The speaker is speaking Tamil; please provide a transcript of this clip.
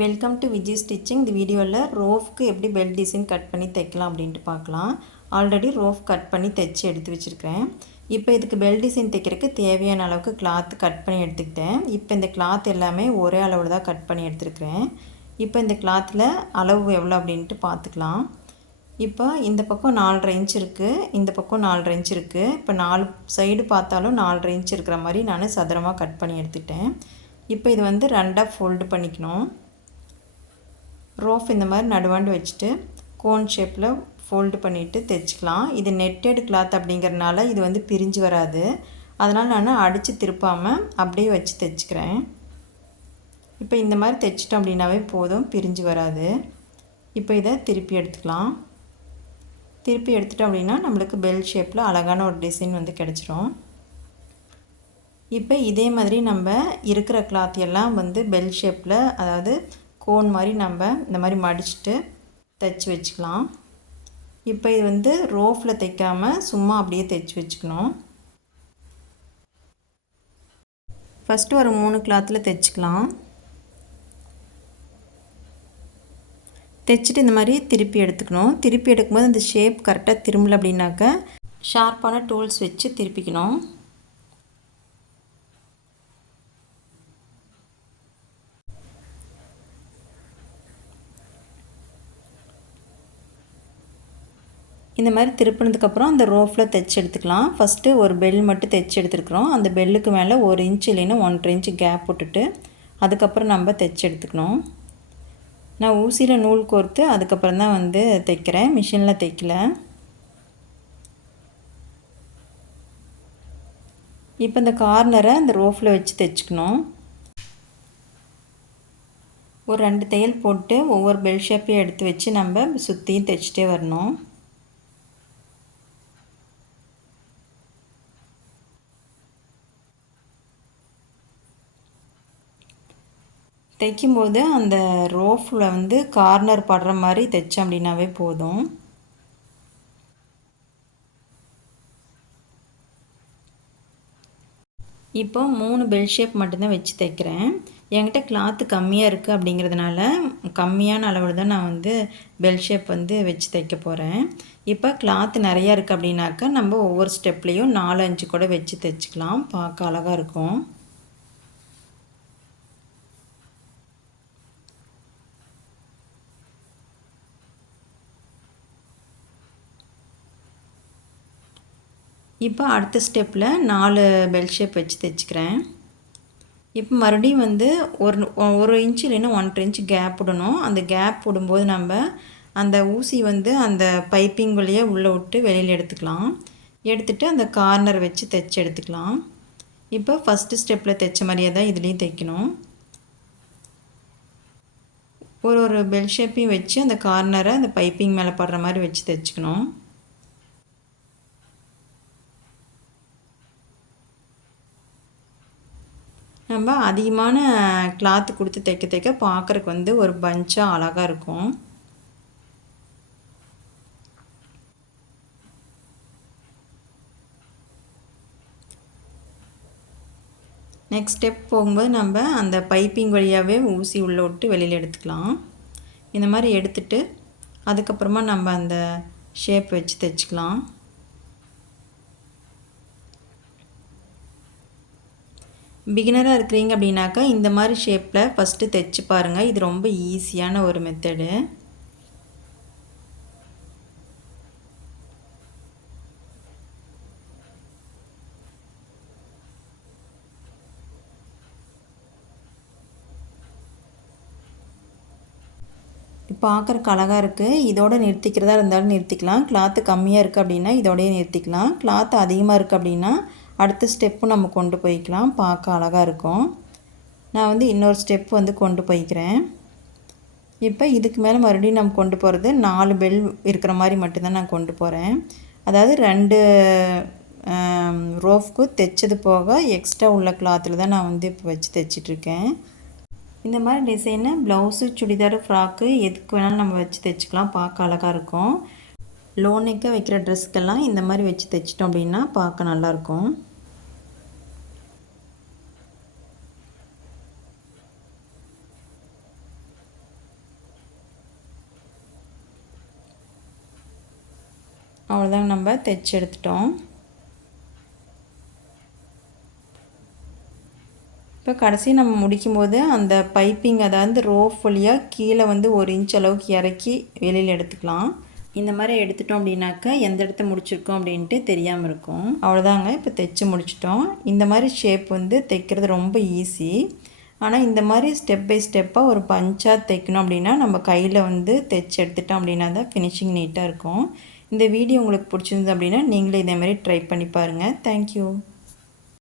Welcome to Viji stitching. இந்த வீடியோவில் ரோஃப்க்கு எப்படி பெல்ட் டிசைன் கட் பண்ணி தைக்கலாம் அப்படின்ட்டு பார்க்கலாம். ஆல்ரெடி ரோஃப் கட் பண்ணி தைச்சி எடுத்து வச்சுருக்கிறேன். இப்போ இதுக்கு பெல்ட் டிசைன் தைக்கிறதுக்கு தேவையான அளவுக்கு கிளாத் கட் பண்ணி எடுத்துக்கிட்டேன். இப்போ இந்த கிளாத் எல்லாமே ஒரே அளவில் தான் கட் பண்ணி எடுத்துருக்கிறேன். இப்போ இந்த கிளாத்தில் அளவு எவ்வளோ அப்படின்ட்டு பார்த்துக்கலாம். இப்போ இந்த பக்கம் 4.5 இன்ச் இருக்குது, இந்த பக்கம் 4.5 இன்ச் இருக்குது. இப்போ 4 சைடு பார்த்தாலும் 4.5 இன்ச் இருக்கிற மாதிரி நான் சதுரமாக கட் பண்ணி எடுத்துட்டேன். இப்போ இது வந்து ரெண்டாக ஃபோல்டு பண்ணிக்கணும். ரோஃப் இந்த மாதிரி நடுவாண்டு வச்சுட்டு கோன் ஷேப்பில் ஃபோல்டு பண்ணிவிட்டு தைச்சிக்கலாம். இது நெட்டட் கிளாத் அப்படிங்கிறனால இது வந்து பிரிஞ்சு வராது. அதனால் நான் அடித்து திருப்பாமல் அப்படியே வச்சு தைச்சிக்கிறேன். இப்போ இந்த மாதிரி தைச்சிட்டோம் அப்படின்னாவே போதும், பிரிஞ்சு வராது. இப்போ இதை திருப்பி எடுத்துக்கலாம். திருப்பி எடுத்துட்டோம் அப்படின்னா நம்மளுக்கு பெல் ஷேப்பில் அழகான ஒரு டிசைன் வந்து கிடச்சிரும். இப்போ இதே மாதிரி நம்ம இருக்கிற கிளாத் எல்லாம் வந்து பெல் ஷேப்பில், அதாவது கோன் மாதிரி நம்ம இந்த மாதிரி மடிச்சுட்டு தைச்சி வச்சுக்கலாம். இப்போ இது வந்து ரோஃபில் தைக்காமல் சும்மா அப்படியே தைச்சி வச்சுக்கணும். ஃபஸ்ட்டு ஒரு 3 கிளாத்தில் தைச்சிக்கலாம். தைச்சிட்டு இந்த மாதிரி திருப்பி எடுத்துக்கணும். திருப்பி எடுக்கும்போது இந்த ஷேப் கரெக்டாக திரும்பல அப்படின்னாக்கா ஷார்ப்பான டூல்ஸ் வச்சு திருப்பிக்கணும். இந்த மாதிரி திருப்பினதுக்கப்புறம் அந்த ரோஃபில் தைச்சி எடுத்துக்கலாம். ஃபஸ்ட்டு ஒரு பெல் மட்டும் தைச்சி எடுத்துருக்குறோம். அந்த பெல்லுக்கு மேலே 1 இன்ச் இல்லைன்னா 1.5 இன்ச்சு கேப் விட்டுட்டு அதுக்கப்புறம் நம்ம தைச்சி எடுத்துக்கணும். நான் ஊசியில் நூல் கோர்த்து அதுக்கப்புறம் தான் வந்து தைக்கிறேன், மிஷினில் தைக்கல. இப்போ இந்த கார்னரை இந்த ரோஃபில் வச்சு தைச்சிக்கணும். ஒரு 2 தையல் போட்டு ஒவ்வொரு பெல் ஷேப்பையும் எடுத்து வச்சு நம்ம சுற்றியும் தைச்சிட்டே வரணும். தைக்கும்போது அந்த ரோஃபில் வந்து கார்னர் படுற மாதிரி தைச்சோம் அப்படின்னாவே போதும். இப்போ 3 பெல் ஷேப் மட்டும்தான் வச்சு தைக்கிறேன். என்கிட்ட கிளாத்து கம்மியாக இருக்குது அப்படிங்கிறதுனால கம்மியான அளவில் தான் நான் வந்து பெல் ஷேப் வந்து வச்சு தைக்க போகிறேன். இப்போ கிளாத்து நிறையா இருக்குது அப்படின்னாக்கா நம்ம ஒவ்வொரு ஸ்டெப்லேயும் 4-5 கூட வச்சு தைச்சிக்கலாம், பார்க்க அழகாக இருக்கும். இப்போ அடுத்த ஸ்டெப்பில் 4 பெல் ஷேப் வச்சு தைச்சிக்கிறேன். இப்போ மறுபடியும் வந்து ஒரு இன்ச் இல்லைன்னா 1.5 இன்ச் கேப் விடணும். அந்த கேப் விடும்போது நம்ம அந்த ஊசி வந்து அந்த பைப்பிங் வழியாக உள்ளே விட்டு வெளியில் எடுத்துக்கலாம். எடுத்துகிட்டு அந்த கார்னர் வச்சு தைச்சி எடுத்துக்கலாம். இப்போ ஃபஸ்ட்டு ஸ்டெப்பில் தைச்ச மாதிரியே தான் இதுலேயும் தைக்கணும். ஒரு பெல் ஷேப்பையும் வச்சு அந்த கார்னரை அந்த பைப்பிங் மேலே படுற மாதிரி வச்சு தைச்சிக்கணும். நம்ம அதிகமான கிளாத்து கொடுத்து தைக்க பார்க்குறக்கு வந்து ஒரு பஞ்சாக அழகாக இருக்கும். நெக்ஸ்ட் ஸ்டெப் போகும்போது நம்ம அந்த பைப்பிங் வழியாகவே ஊசி உள்ளே விட்டு வெளியில் எடுத்துக்கலாம். இந்த மாதிரி எடுத்துட்டு அதுக்கப்புறமா நம்ம அந்த ஷேப் வச்சு தைச்சிக்கலாம். பிகினராக இருக்கிறீங்க அப்படின்னாக்கா இந்த மாதிரி ஷேப்பில் ஃபஸ்ட்டு தைச்சி பாருங்கள். இது ரொம்ப ஈஸியான ஒரு மெத்தடு. பார்க்குறக்கு அழகாக இருக்குது. இதோடு நிறுத்திக்கிறதா இருந்தாலும் நிறுத்திக்கலாம். கிளாத்து கம்மியாக இருக்குது அப்படின்னா இதோடய நிறுத்திக்கலாம். கிளாத்து அதிகமாக இருக்குது அப்படின்னா அடுத்த ஸ்டெப்பும் நம்ம கொண்டு போய்க்கலாம், பார்க்க அழகாக இருக்கும். நான் வந்து இன்னொரு ஸ்டெப் வந்து கொண்டு போய்க்கிறேன். இப்போ இதுக்கு மேலே மறுபடியும் நம்ம கொண்டு போகிறது 4 பெல் இருக்கிற மாதிரி மட்டும்தான் நான் கொண்டு போகிறேன். அதாவது 2 ரோஃப்க்கு தைச்சது போக எக்ஸ்ட்ரா உள்ள கிளாத்தில் தான் நான் வந்து இப்போ வச்சு தைச்சிட்ருக்கேன். இந்த மாதிரி டிசைனை ப்ளவுஸு, சுடிதார், ஃப்ராக்கு எதுக்கு வேணாலும் நம்ம வச்சு தைச்சிக்கலாம், பார்க்க அழகாக இருக்கும். லோ நெக்காக வைக்கிற ட்ரெஸ்க்கெல்லாம் இந்த மாதிரி வச்சு தைச்சிட்டோம் அப்படின்னா பார்க்க நல்லாயிருக்கும். அவ்வளோதாங்க, நம்ம தைச்சி எடுத்துட்டோம். இப்போ கடைசி நம்ம முடிக்கும்போது அந்த பைப்பிங், அதாவது ரோப் வழியாக கீழே வந்து 1 இன்ச் அளவுக்கு இறக்கி வெளியில் எடுத்துக்கலாம். இந்த மாதிரி எடுத்துட்டோம் அப்படின்னாக்கா எந்த இடத்த முடிச்சிருக்கோம் அப்படின்ட்டு தெரியாமல் இருக்கும். அவ்வளோதாங்க, இப்போ தைச்சி முடிச்சிட்டோம். இந்த மாதிரி ஷேப் வந்து தைக்கிறது ரொம்ப ஈஸி. ஆனால் இந்த மாதிரி ஸ்டெப் பை ஸ்டெப்பாக ஒரு பஞ்சாக தைக்கணும் அப்படின்னா நம்ம கையில் வந்து தைச்சி எடுத்துட்டோம் அப்படின்னா தான் ஃபினிஷிங் நீட்டாக இருக்கும். இந்த வீடியோ உங்களுக்கு பிடிச்சிருந்தது அப்படின்னா நீங்களே இதேமாதிரி ட்ரை பண்ணி பாருங்கள். தேங்க்யூ.